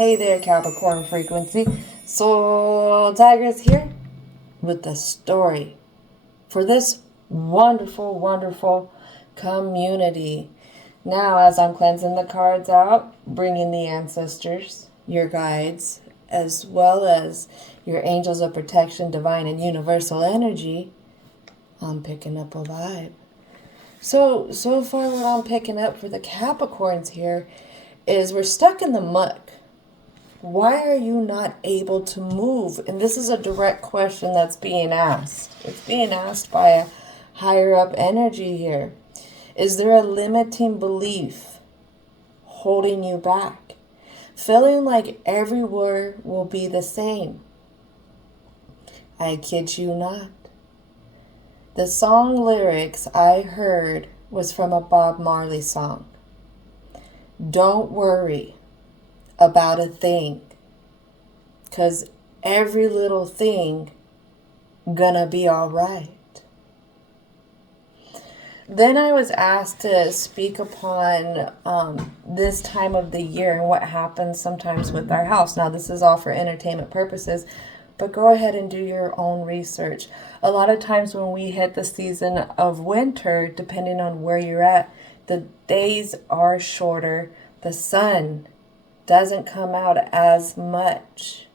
Hey there, Capricorn frequency. Soul Tigress here with the story for this wonderful, wonderful community. Now, as I'm cleansing the cards out, bringing the ancestors, your guides, as well as your angels of protection, divine and universal energy, I'm picking up a vibe. So far what I'm picking up for the Capricorns here is we're stuck in the muck. Why are you not able to move? And this is a direct question that's being asked. It's being asked by a higher up energy here. Is there a limiting belief holding you back? Feeling like every word will be the same. I kid you not. The song lyrics I heard was from a Bob Marley song. Don't worry about a thing, 'cause every little thing gonna be all right. Then I was asked to speak upon this time of the year and what happens sometimes with our house. Now, this is all for entertainment purposes, but go ahead and do your own research. A lot of times when we hit the season of winter, depending on where you're at, the days are shorter. The sun doesn't come out as much.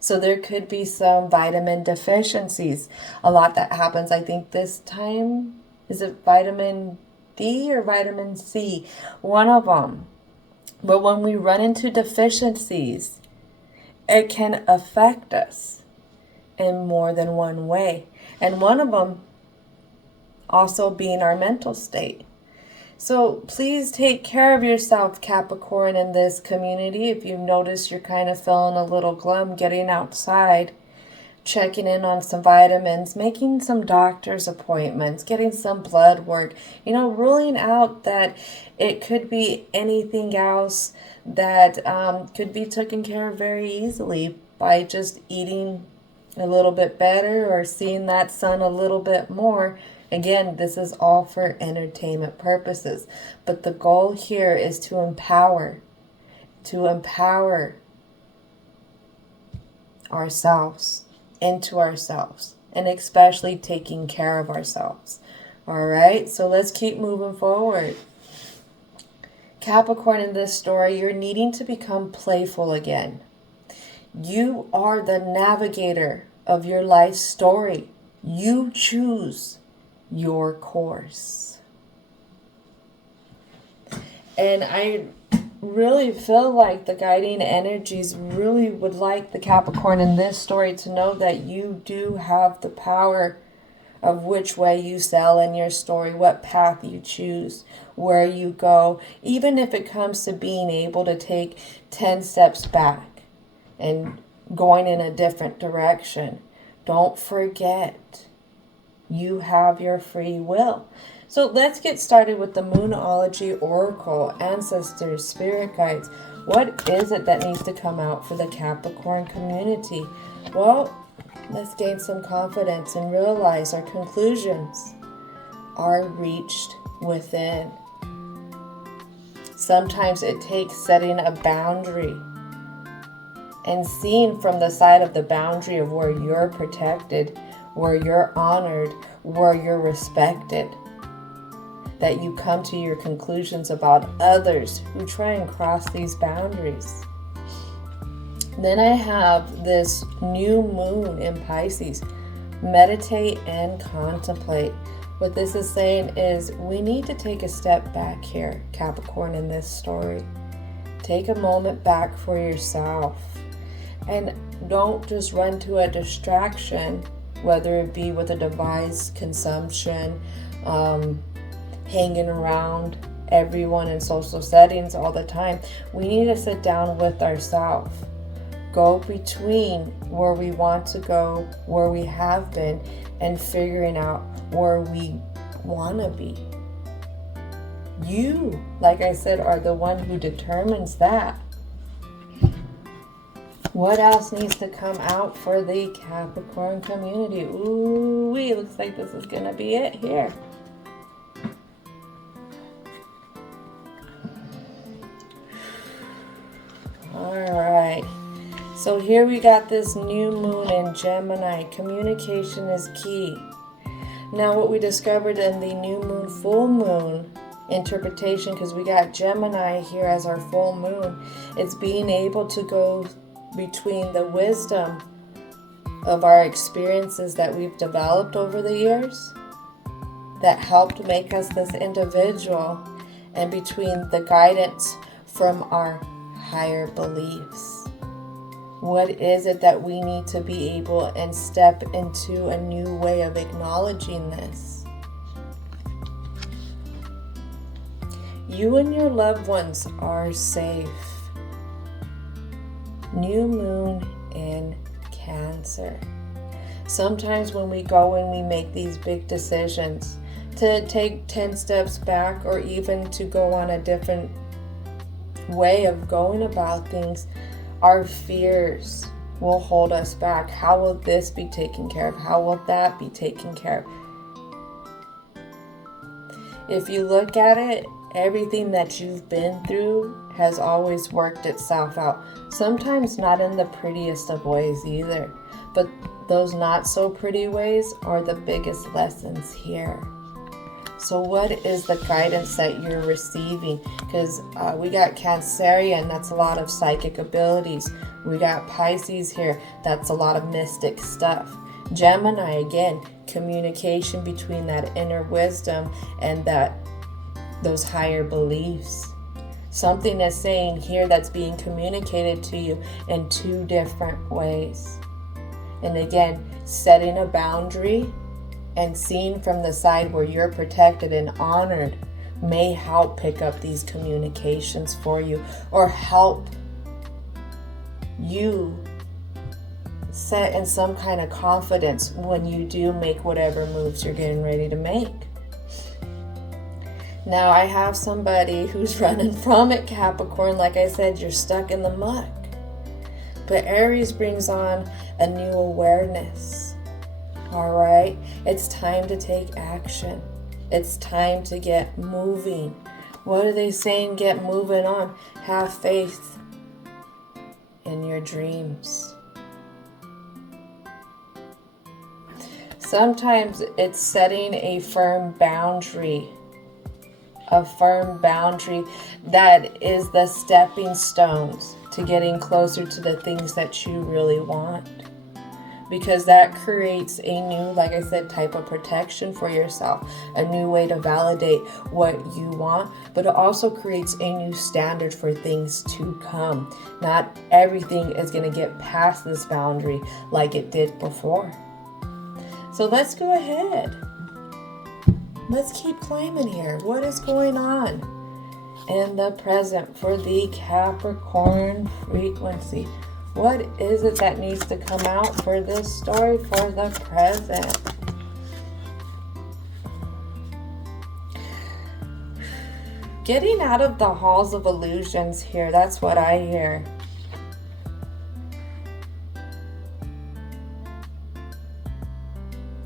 So there could be some vitamin deficiencies. A lot that happens, I think this time, is it vitamin D or vitamin C? One of them. But when we run into deficiencies, it can affect us in more than one way. And one of them also being our mental state. So please take care of yourself, Capricorn, in this community. If you notice you're kind of feeling a little glum, getting outside, checking in on some vitamins, making some doctor's appointments, getting some blood work, ruling out that it could be anything else that could be taken care of very easily by just eating a little bit better or seeing that sun a little bit more. Again, this is all for entertainment purposes. But the goal here is to empower ourselves, into ourselves, and especially taking care of ourselves. All right, so let's keep moving forward. Capricorn, in this story, you're needing to become playful again. You are the navigator of your life story. You choose your course. And I really feel like the guiding energies really would like the Capricorn in this story to know that you do have the power of which way you sail in your story, what path you choose, where you go, even if it comes to being able to take 10 steps back and going in a different direction. Don't forget, you have your free will. So let's get started with the Moonology Oracle, ancestors, spirit guides. What is it that needs to come out for the Capricorn community? Well, let's gain some confidence and realize our conclusions are reached within. Sometimes it takes setting a boundary and seeing from the side of the boundary of where you're protected, where you're honored, where you're respected, that you come to your conclusions about others who try and cross these boundaries. Then I have this new moon in Pisces. Meditate and contemplate. What this is saying is we need to take a step back here, Capricorn, in this story. Take a moment back for yourself. And don't just run to a distraction, whether it be with a device, consumption, hanging around everyone in social settings all the time. We need to sit down with ourselves. Go between where we want to go, where we have been, and figuring out where we want to be. You, like I said, are the one who determines that. What else needs to come out for the Capricorn community? Ooh-wee, looks like this is going to be it here. All right. right. So here we got this new moon in Gemini. Communication is key. Now what we discovered in the new moon, full moon interpretation, because we got Gemini here as our full moon, it's being able to go between the wisdom of our experiences that we've developed over the years that helped make us this individual, and between the guidance from our higher beliefs. What is it that we need to be able and step into a new way of acknowledging this? You and your loved ones are safe. New moon in Cancer. Sometimes when we go and we make these big decisions to take 10 steps back, or even to go on a different way of going about things, our fears will hold us back. How will this be taken care of? How will that be taken care of? If you look at it, everything that you've been through has always worked itself out. Sometimes not in the prettiest of ways either, but those not so pretty ways are the biggest lessons here. So what is the guidance that you're receiving? Because we got Cancerian, that's a lot of psychic abilities. We got Pisces here, that's a lot of mystic stuff. Gemini, again, communication between that inner wisdom and those higher beliefs. Something is saying here that's being communicated to you in two different ways. And again, setting a boundary and seeing from the side where you're protected and honored may help pick up these communications for you, or help you set in some kind of confidence when you do make whatever moves you're getting ready to make. Now I have somebody who's running from it, Capricorn. Like I said, you're stuck in the muck. But Aries brings on a new awareness. All right, it's time to take action. It's time to get moving. What are they saying? Get moving on. Have faith in your dreams. Sometimes it's setting a firm boundary. A firm boundary that is the stepping stones to getting closer to the things that you really want. Because that creates a new, like I said, type of protection for yourself, a new way to validate what you want, but it also creates a new standard for things to come. Not everything is going to get past this boundary like it did before. So let's go ahead. Let's keep climbing here. What is going on in the present for the Capricorn frequency? What is it that needs to come out for this story for the present? Getting out of the halls of illusions here. That's what I hear.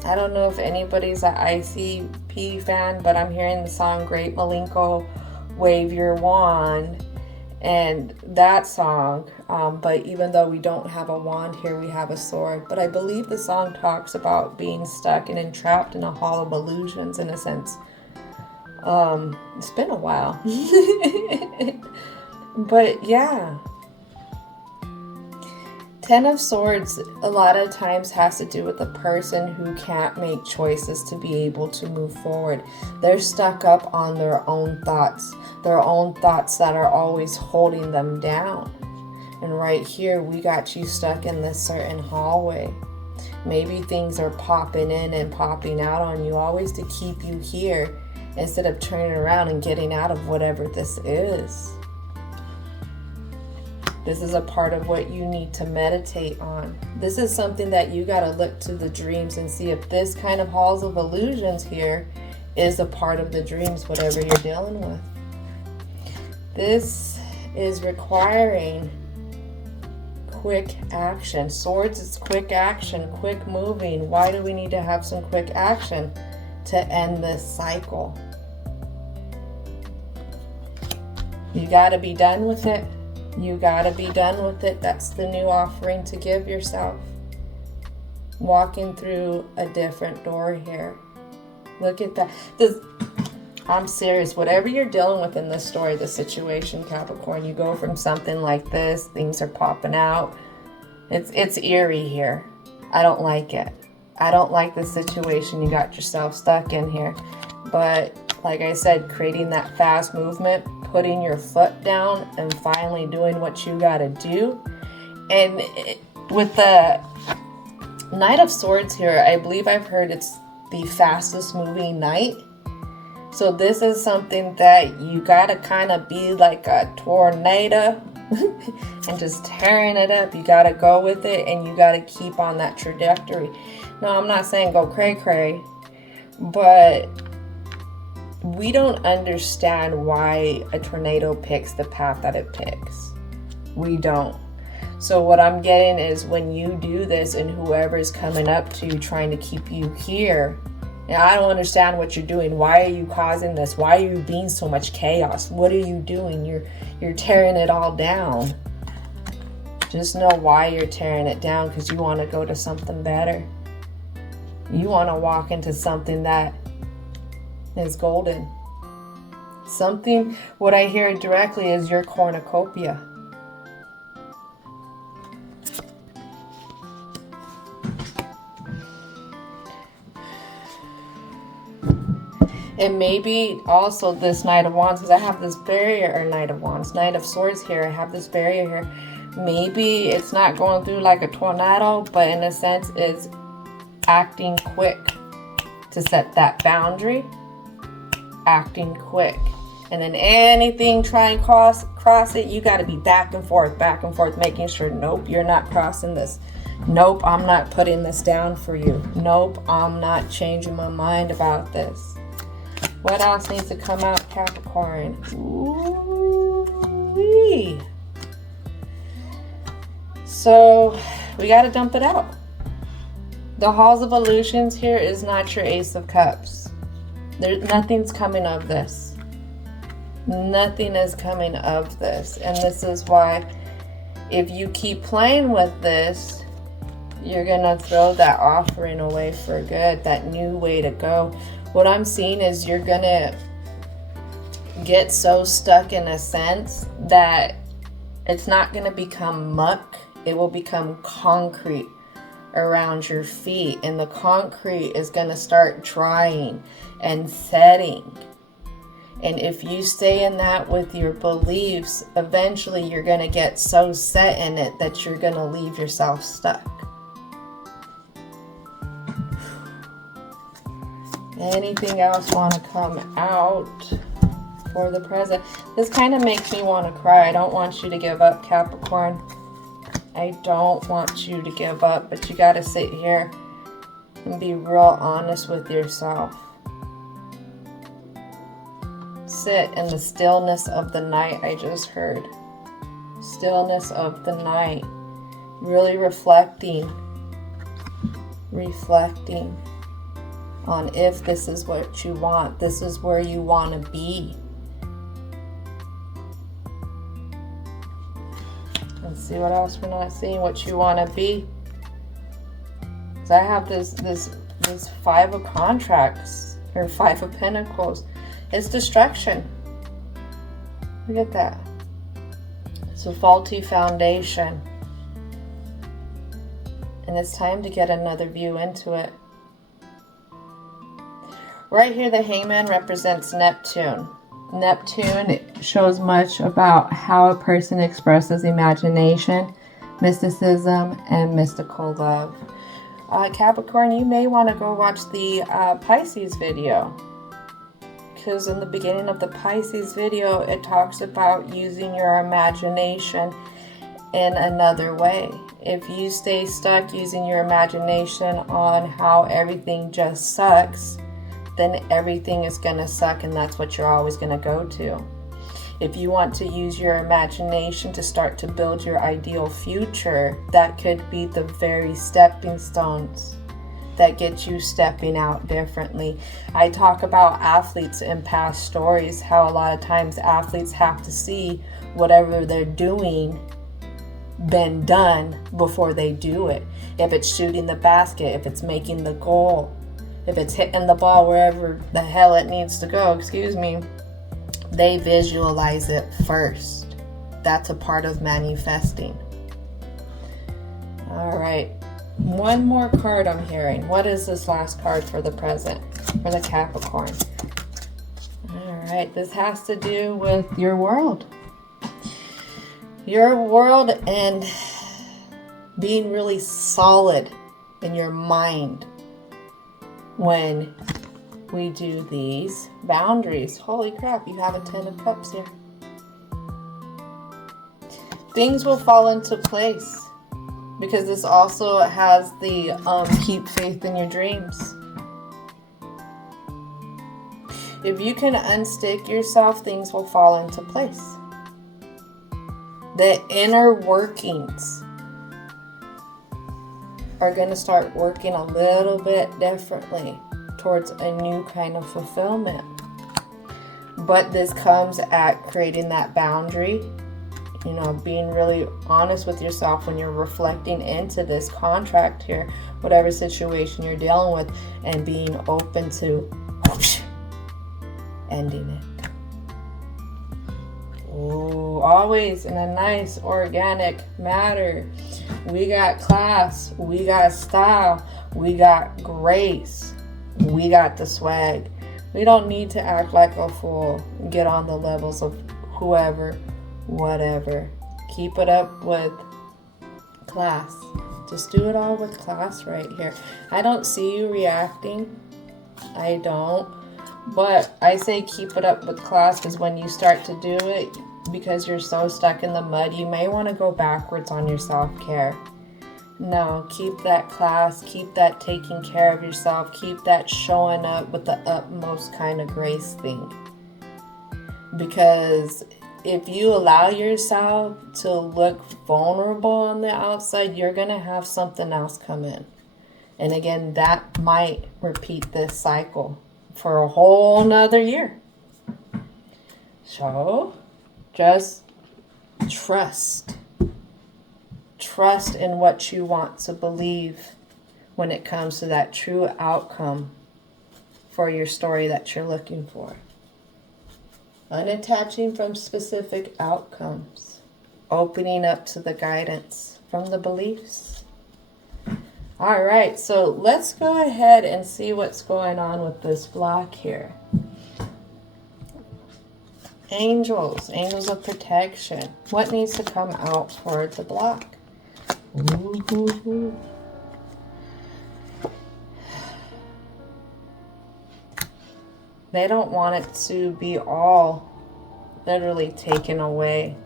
I don't know if anybody's an ICP fan, but I'm hearing the song Great Malenko, Wave Your Wand. And that song, but even though we don't have a wand here, we have a sword. But I believe the song talks about being stuck and entrapped in a hall of illusions, in a sense. It's been a while. But yeah. 10 of Swords a lot of times has to do with the person who can't make choices to be able to move forward. They're stuck up on their own thoughts that are always holding them down. And right here, we got you stuck in this certain hallway. Maybe things are popping in and popping out on you, always to keep you here instead of turning around and getting out of whatever this is. This is a part of what you need to meditate on. This is something that you got to look to the dreams and see if this kind of halls of illusions here is a part of the dreams, whatever you're dealing with. This is requiring quick action. Swords is quick action, quick moving. Why do we need to have some quick action? To end this cycle. You got to be done with it. You gotta be done with it. That's the new offering to give yourself. Walking through a different door here. Look at that. I'm serious. Whatever you're dealing with in this story, the situation, Capricorn, you go from something like this, things are popping out. It's eerie here. I don't like it. I don't like the situation you got yourself stuck in here. But like I said, creating that fast movement, putting your foot down and finally doing what you got to do. And with the Knight of Swords here, I believe I've heard it's the fastest moving knight. So this is something that you got to kind of be like a tornado and just tearing it up. You got to go with it and you got to keep on that trajectory. No, I'm not saying go cray cray, but we don't understand why a tornado picks the path that it picks. We don't. So what I'm getting is when you do this and whoever's coming up to you trying to keep you here, and I don't understand what you're doing. Why are you causing this? Why are you being so much chaos? What are you doing? You're tearing it all down. Just know why you're tearing it down, because you want to go to something better. You want to walk into something that is golden. Something, what I hear directly is your cornucopia. And maybe also this Knight of Wands, because I have this barrier, or Knight of Wands, Knight of Swords here. I have this barrier here. Maybe it's not going through like a tornado, but in a sense it's acting quick to set that boundary. Acting quick. And then anything try and cross it, you got to be back and forth, making sure, nope, you're not crossing this. Nope, I'm not putting this down for you. Nope, I'm not changing my mind about this. What else needs to come out, Capricorn? Ooh-wee. So we got to dump it out. The Halls of Illusions here is not your Ace of Cups. Nothing's coming of this. Nothing is coming of this. And this is why if you keep playing with this, you're going to throw that offering away for good, that new way to go. What I'm seeing is you're going to get so stuck in a sense that it's not going to become muck. It will become concrete around your feet. And the concrete is going to start drying and setting. And if you stay in that with your beliefs, eventually you're going to get so set in it that you're going to leave yourself stuck. Anything else want to come out for the present? This kind of makes me want to cry. I don't want you to give up, Capricorn. I don't want you to give up, but you got to sit here and be real honest with yourself. Sit in the stillness of the night. I just heard. Stillness of the night. Really reflecting on if this is what you want. This is where you want to be. Let's see what else we're not seeing. What you want to be. So I have this Five of Contracts, or Five of Pentacles. It's destruction. Look at that. It's a faulty foundation. And it's time to get another view into it. Right here, the Hangman represents Neptune. Neptune shows much about how a person expresses imagination, mysticism, and mystical love. Capricorn, you may want to go watch the Pisces video. Because in the beginning of the Pisces video, it talks about using your imagination in another way. If you stay stuck using your imagination on how everything just sucks, then everything is going to suck, and that's what you're always going to go to. If you want to use your imagination to start to build your ideal future, that could be the very stepping stones that get you stepping out differently. I talk about athletes in past stories, how a lot of times athletes have to see whatever they're doing been done before they do it. If it's shooting the basket, if it's making the goal, if it's hitting the ball wherever the hell it needs to go, they visualize it first. That's a part of manifesting. All right, one more card I'm hearing. What is this last card for the present, for the Capricorn? All right, this has to do with your world. Your world and being really solid in your mind when we do these boundaries. Holy crap, you have a 10 of Cups here. Things will fall into place because this also has the keep faith in your dreams. If you can unstick yourself, things will fall into place. The inner workings are going to start working a little bit differently towards a new kind of fulfillment. But this comes at creating that boundary, being really honest with yourself when you're reflecting into this contract here, whatever situation you're dealing with, and being open to ending it. Oh, always in a nice organic manner. We got class, we got style, we got grace, we got the swag. We don't need to act like a fool and get on the levels of whoever, whatever. Keep it up with class. Just do it all with class right here. I don't see you reacting. I don't. But I say keep it up with class because when you start to do it, because you're so stuck in the mud, you may want to go backwards on your self-care. No, keep that class, keep that taking care of yourself, keep that showing up with the utmost kind of grace thing. Because if you allow yourself to look vulnerable on the outside, you're going to have something else come in. And again, that might repeat this cycle for a whole nother year. So just trust in what you want to believe when it comes to that true outcome for your story that you're looking for. Unattaching from specific outcomes, opening up to the guidance from the beliefs. All right, so let's go ahead and see what's going on with this block here. Angels of protection. What needs to come out for the block? Ooh. They don't want it to be all literally taken away.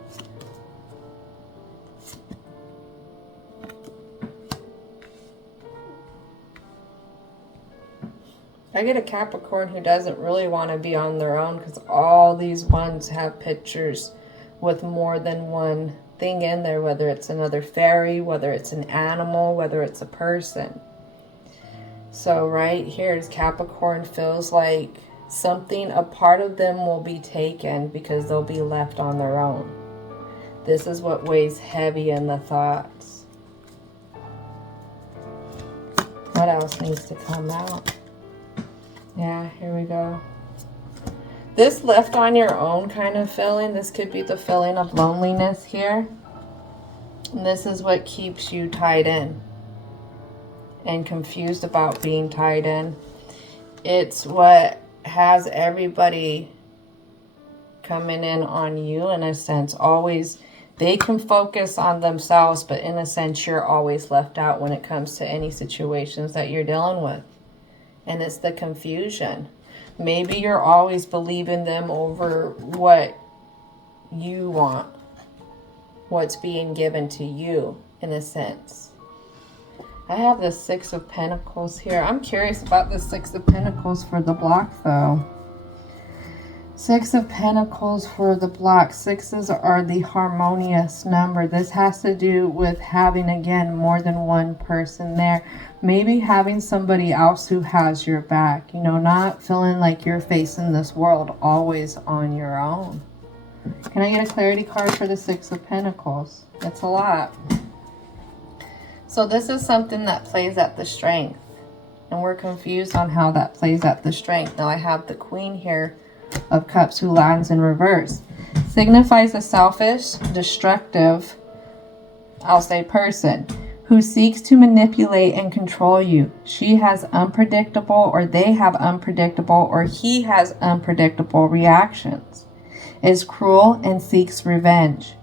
I get a Capricorn who doesn't really want to be on their own because all these ones have pictures with more than one thing in there, whether it's another fairy, whether it's an animal, whether it's a person. So right here, Capricorn feels like a part of them will be taken because they'll be left on their own. This is what weighs heavy in the thoughts. What else needs to come out? Yeah, here we go. This left on your own kind of feeling, this could be the feeling of loneliness here. And this is what keeps you tied in and confused about being tied in. It's what has everybody coming in on you in a sense. Always, they can focus on themselves, but in a sense, you're always left out when it comes to any situations that you're dealing with. And it's the confusion. Maybe you're always believing them over what you want, what's being given to you, in a sense. I have the Six of Pentacles here. I'm curious about the Six of Pentacles for the block, though. Six of Pentacles for the block. Sixes are the harmonious number. This has to do with having, again, more than one person there. Maybe having somebody else who has your back. You know, not feeling like you're facing this world always on your own. Can I get a clarity card for the Six of Pentacles? It's a lot. So this is something that plays at the strength. And we're confused on how that plays at the strength. Now I have the Queen here of Cups who lands in reverse. Signifies a selfish, destructive, I'll say, person who seeks to manipulate and control you. She has unpredictable, or they have unpredictable, or he has unpredictable reactions. Is cruel and seeks revenge.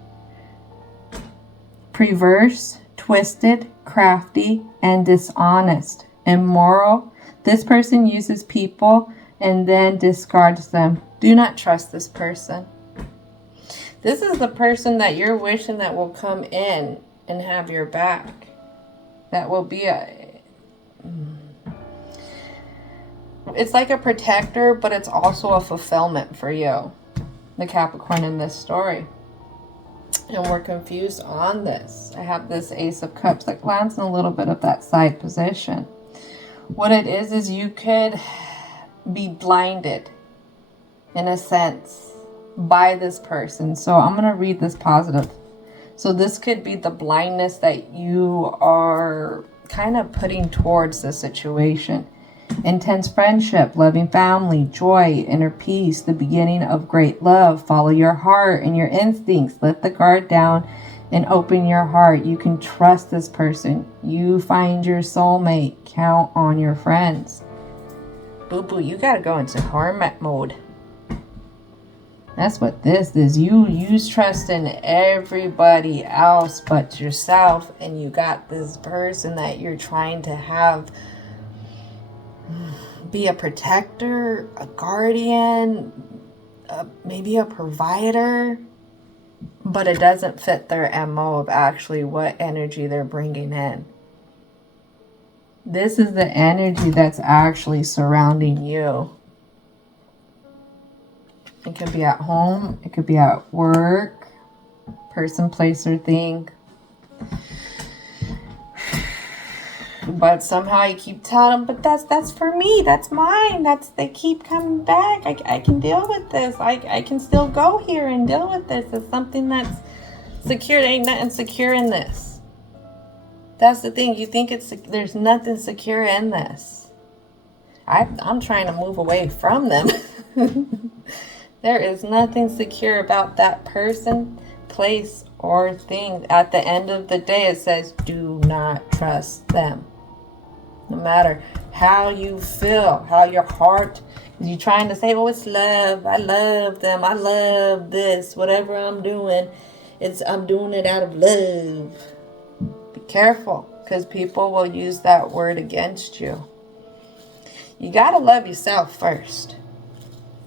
Perverse, twisted, crafty, and dishonest. Immoral. This person uses people and then discards them. Do not trust this person. This is the person that you're wishing that will come in and have your back. That will be it's like a protector, but it's also a fulfillment for you, the Capricorn, in this story. And we're confused on this. I have this Ace of Cups that lands in a little bit of that side position. What it is you could be blinded, in a sense, by this person. So I'm going to read this positive. So this could be the blindness that you are kind of putting towards the situation. Intense friendship, loving family, joy, inner peace, the beginning of great love. Follow your heart and your instincts. Let the guard down and open your heart. You can trust this person. You find your soulmate. Count on your friends. Boo-boo, you got to go into hermit mode. That's what this is. You use trust in everybody else but yourself. And you got this person that you're trying to have be a protector, a guardian, maybe a provider, but it doesn't fit their MO of actually what energy they're bringing in. This is the energy that's actually surrounding you. It could be at home, it could be at work, person, place, or thing. But somehow you keep telling them, but that's for me, that's mine, they keep coming back. I can deal with this. I can still go here and deal with this. It's something that's secure. There ain't nothing secure in this. That's the thing. You think there's nothing secure in this. I'm trying to move away from them. There is nothing secure about that person, place, or thing. At the end of the day, it says, do not trust them. No matter how you feel, how your heart, you're trying to say, oh, it's love. I love them. I love this. Whatever I'm doing, I'm doing it out of love. Be careful, because people will use that word against you. You got to love yourself first.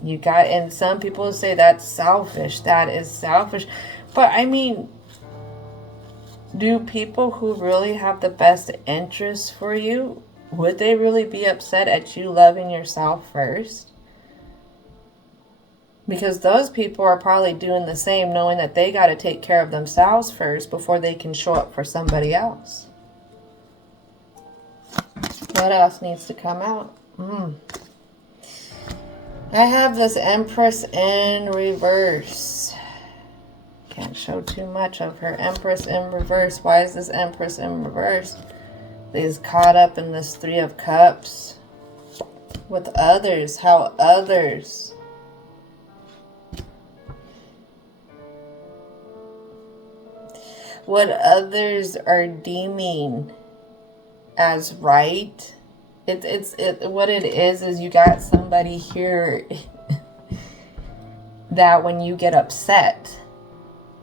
And some people say that's selfish. That is selfish. But I mean, do people who really have the best interests for you, would they really be upset at you loving yourself first? Because those people are probably doing the same, knowing that they got to take care of themselves first before they can show up for somebody else. What else needs to come out? I have this Empress in reverse. Can't show too much of her. Empress in reverse. Why is this Empress in reverse? She's caught up in this Three of Cups with others. How others what others are deeming as right. What it is you got somebody here that when you get upset,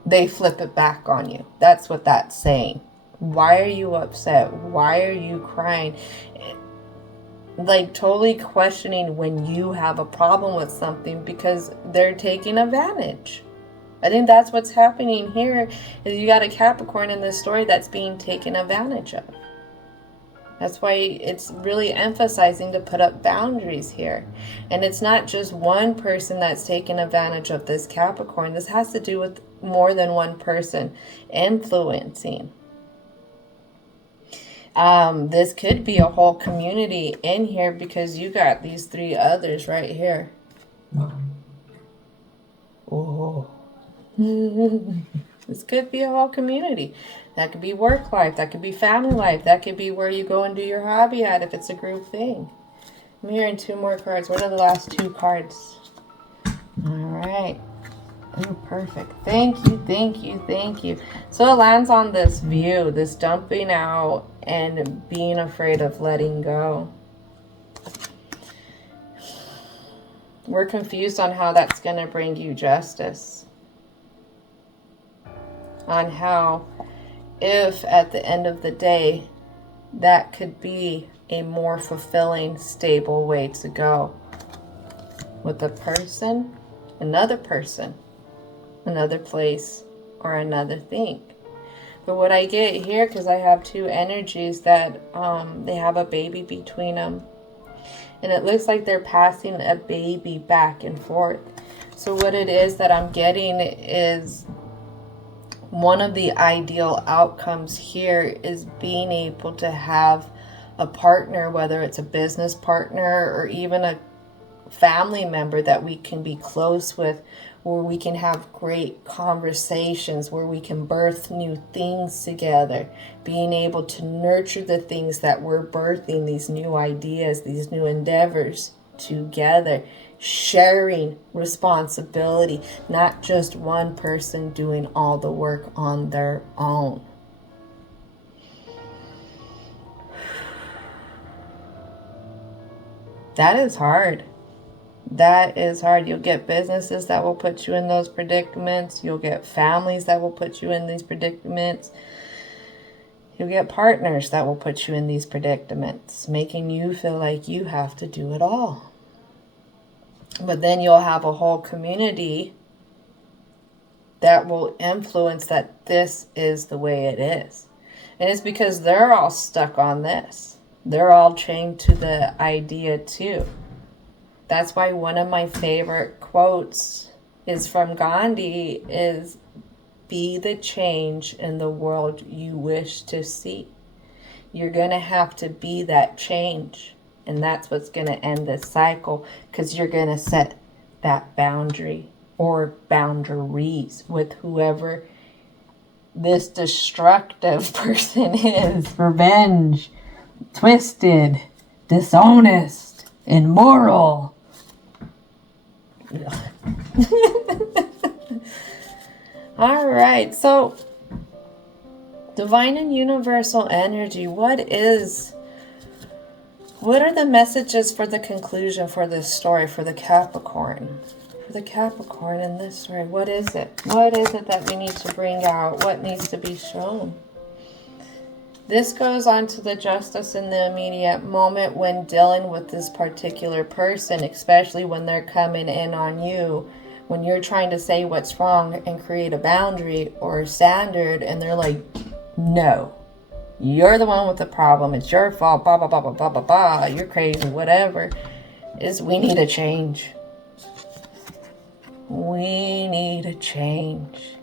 they flip it back on you. That's what that's saying. Why are you upset? Why are you crying? Like totally questioning when you have a problem with something because they're taking advantage. I think that's what's happening here is you got a Capricorn in this story that's being taken advantage of. That's why it's really emphasizing to put up boundaries here. And it's not just one person that's taking advantage of this Capricorn. This has to do with more than one person influencing. This could be a whole community in here because you got these 3 others right here. Oh. This could be a whole community. That could be work life. That could be family life. That could be where you go and do your hobby at if it's a group thing. I'm hearing 2 more cards. What are the last 2 cards? All right. Oh, perfect. Thank you, thank you, thank you. So it lands on this view, this dumping out and being afraid of letting go. We're confused on how that's going to bring you justice. On how, if at the end of the day, that could be a more fulfilling, stable way to go. With a person, another person, another place, or another thing. But what I get here, because I have 2 energies that they have a baby between them. And it looks like they're passing a baby back and forth. So what it is that I'm getting is one of the ideal outcomes here is being able to have a partner, whether it's a business partner or even a family member that we can be close with, where we can have great conversations, where we can birth new things together, being able to nurture the things that we're birthing, these new ideas, these new endeavors together, sharing responsibility, not just one person doing all the work on their own. That is hard. That is hard. You'll get businesses that will put you in those predicaments. You'll get families that will put you in these predicaments. You'll get partners that will put you in these predicaments, making you feel like you have to do it all. But then you'll have a whole community that will influence that this is the way it is. And it's because they're all stuck on this. They're all chained to the idea too. That's why one of my favorite quotes is from Gandhi is, be the change in the world you wish to see. You're going to have to be that change. And that's what's going to end this cycle, because you're going to set that boundary or boundaries with whoever this destructive person is. Revenge, twisted, dishonest, immoral. All right, so divine and universal energy, what are the messages for the conclusion for this story, for the Capricorn? For the Capricorn in this story, what is it? What is it that we need to bring out? What needs to be shown? This goes on to the justice in the immediate moment when dealing with this particular person, especially when they're coming in on you, when you're trying to say what's wrong and create a boundary or a standard, and they're like, no, you're the one with the problem. It's your fault, blah, blah, blah, blah, blah, blah, blah. You're crazy, whatever. We need a change. We need a change.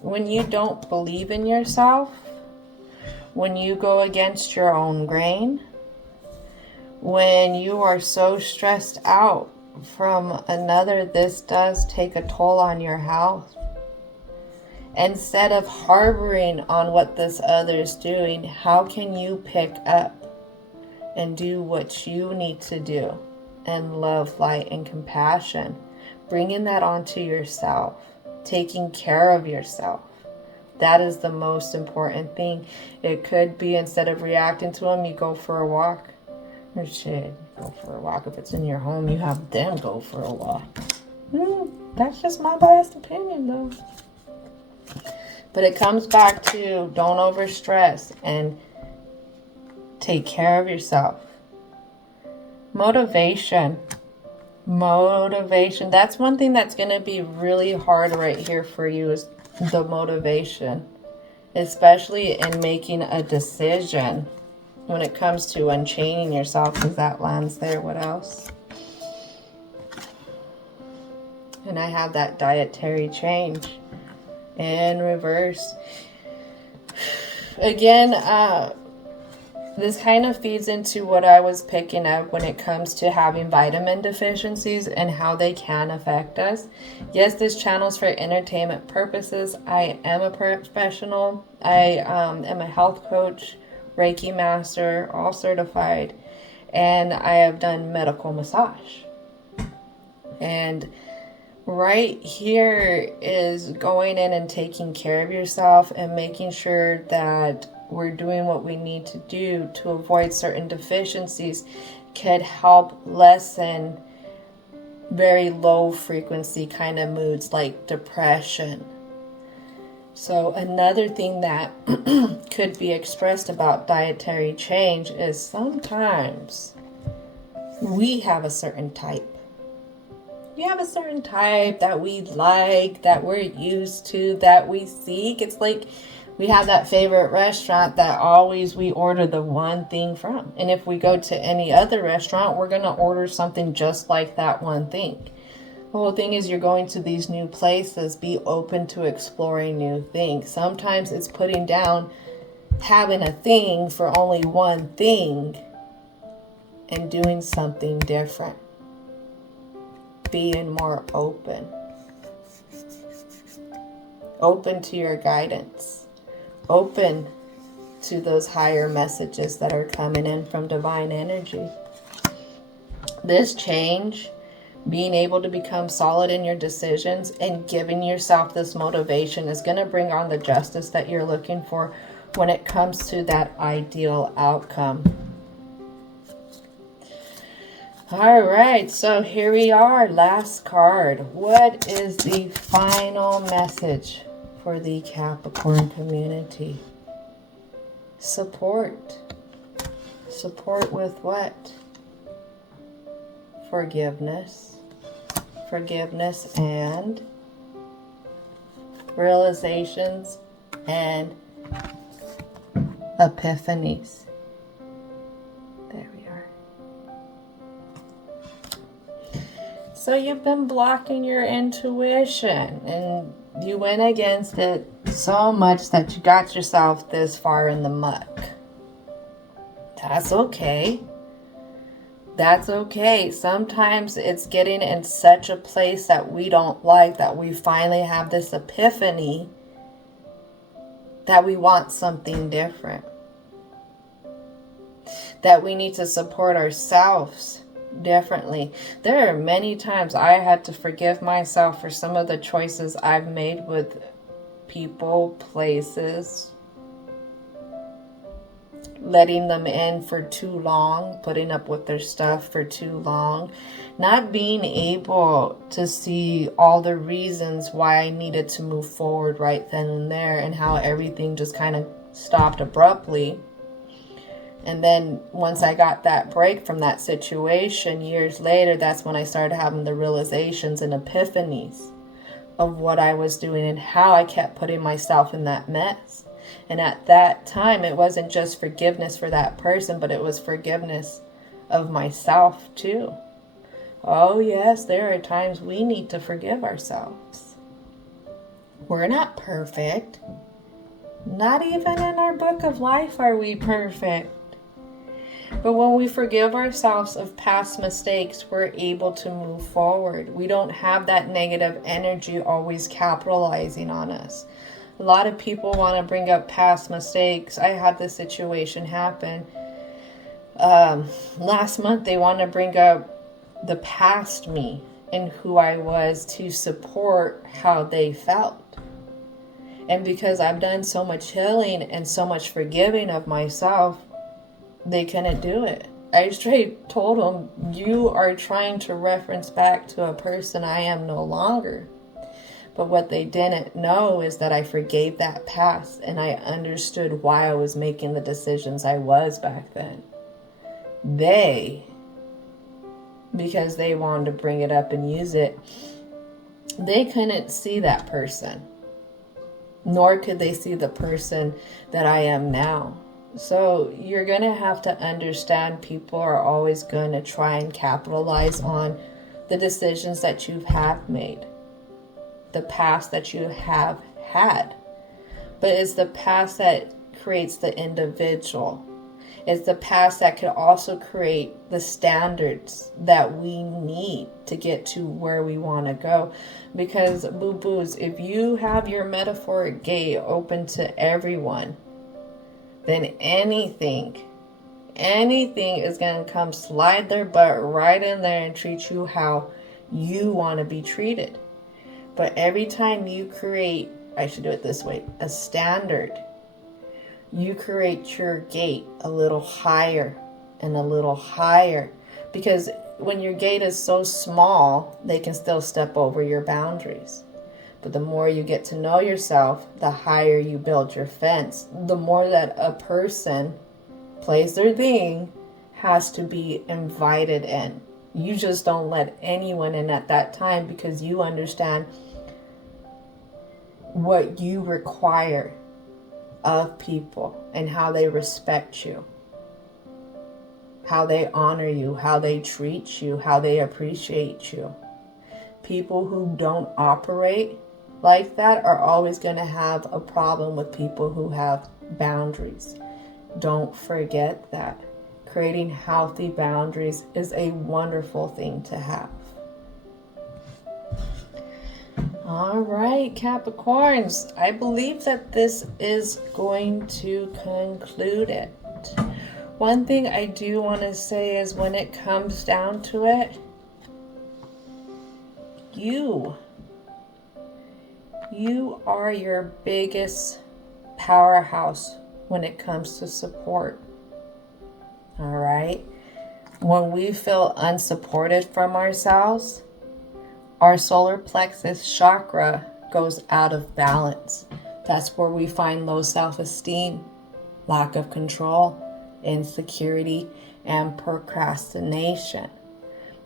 When you don't believe in yourself, when you go against your own grain, when you are so stressed out from another, this does take a toll on your health. Instead of harboring on what this other is doing, how can you pick up and do what you need to do in love, light, and compassion? Bringing that onto yourself. Taking care of yourself. That is the most important thing. It could be, instead of reacting to them, you go for a walk. Or shit, go for a walk. If it's in your home, you have them go for a walk. That's just my biased opinion, though. But it comes back to don't overstress and take care of yourself. Motivation. That's one thing that's going to be really hard right here for you, is the motivation, especially in making a decision when it comes to unchaining yourself, because that lands there. What else? And I have that dietary change in reverse. Again, this kind of feeds into what I was picking up when it comes to having vitamin deficiencies and how they can affect us. Yes, this channel is for entertainment purposes. I am a professional. I am a health coach, Reiki master, all certified, and I have done medical massage. And right here is going in and taking care of yourself and making sure that we're doing what we need to do to avoid certain deficiencies could help lessen very low frequency kind of moods like depression. So another thing that could be expressed about dietary change is sometimes we have a certain type. You have a certain type that we like, that we're used to, that we seek. It's like we have that favorite restaurant that always we order the one thing from. And if we go to any other restaurant, we're going to order something just like that one thing. The whole thing is you're going to these new places, be open to exploring new things. Sometimes it's putting down having a thing for only one thing and doing something different. Being more open. Open to your guidance. Open to those higher messages that are coming in from divine energy. This change, being able to become solid in your decisions and giving yourself this motivation is going to bring on the justice that you're looking for when it comes to that ideal outcome. All right, so here we are, last card. What is the final message for the Capricorn community? Support. Support with what? Forgiveness. Forgiveness and realizations and epiphanies. There we are. So you've been blocking your intuition and you went against it so much that you got yourself this far in the muck. That's okay. That's okay. Sometimes it's getting in such a place that we don't like that we finally have this epiphany that we want something different. That we need to support ourselves differently. There are many times I had to forgive myself for some of the choices I've made with people, places, letting them in for too long, putting up with their stuff for too long, not being able to see all the reasons why I needed to move forward right then and there, and how everything just kind of stopped abruptly. And then once I got that break from that situation years later, that's when I started having the realizations and epiphanies of what I was doing and how I kept putting myself in that mess. And at that time, it wasn't just forgiveness for that person, but it was forgiveness of myself too. Oh yes, there are times we need to forgive ourselves. We're not perfect. Not even in our book of life are we perfect. But when we forgive ourselves of past mistakes, we're able to move forward. We don't have that negative energy always capitalizing on us. A lot of people want to bring up past mistakes. I had this situation happen. Last month, they want to bring up the past me and who I was to support how they felt. And because I've done so much healing and so much forgiving of myself, they couldn't do it. I straight told them, you are trying to reference back to a person I am no longer. But what they didn't know is that I forgave that past and I understood why I was making the decisions I was back then. Because they wanted to bring it up and use it, they couldn't see that person. nor could they see the person that I am now. So you're going to have to understand people are always going to try and capitalize on the decisions that you have made, the past that you have had. But it's the past that creates the individual. It's the past that could also create the standards that we need to get to where we want to go. Because, boo-boos, if you have your metaphoric gate open to everyone, then anything is going to come slide their butt right in there and treat you how you want to be treated. But every time you create, I should do it this way, a standard, you create your gate a little higher and a little higher. Because when your gate is so small, they can still step over your boundaries. But the more you get to know yourself, the higher you build your fence. The more that a person, place or thing, has to be invited in. You just don't let anyone in at that time because you understand what you require of people and how they respect you, how they honor you, how they treat you, how they appreciate you. People who don't operate like that are always going to have a problem with people who have boundaries. Don't forget that. Creating healthy boundaries is a wonderful thing to have. All right, Capricorns, I believe that this is going to conclude it. One thing I do want to say is when it comes down to it, you are your biggest powerhouse when it comes to support. All right? When we feel unsupported from ourselves, our solar plexus chakra goes out of balance. That's where we find low self-esteem, lack of control, insecurity, and procrastination.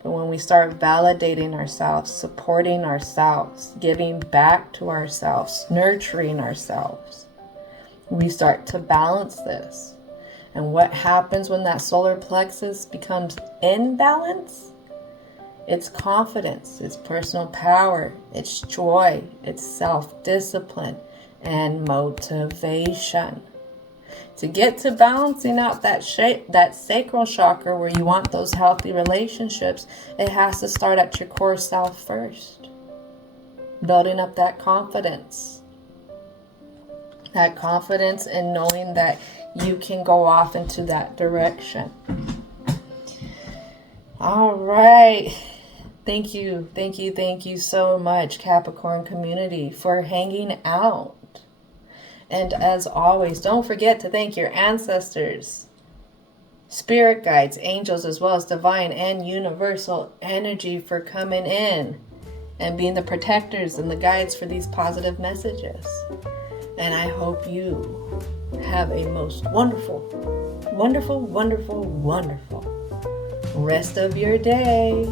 But when we start validating ourselves, supporting ourselves, giving back to ourselves, nurturing ourselves, we start to balance this. And what happens when that solar plexus becomes in balance? It's confidence, it's personal power, it's joy, it's self-discipline, and motivation. To get to balancing out that sacral chakra where you want those healthy relationships, it has to start at your core self first. Building up that confidence. That confidence in knowing that you can go off into that direction. All right. Thank you so much, Capricorn community, for hanging out. And as always, don't forget to thank your ancestors, spirit guides, angels, as well as divine and universal energy for coming in and being the protectors and the guides for these positive messages. And I hope you have a most wonderful, wonderful, wonderful, wonderful rest of your day.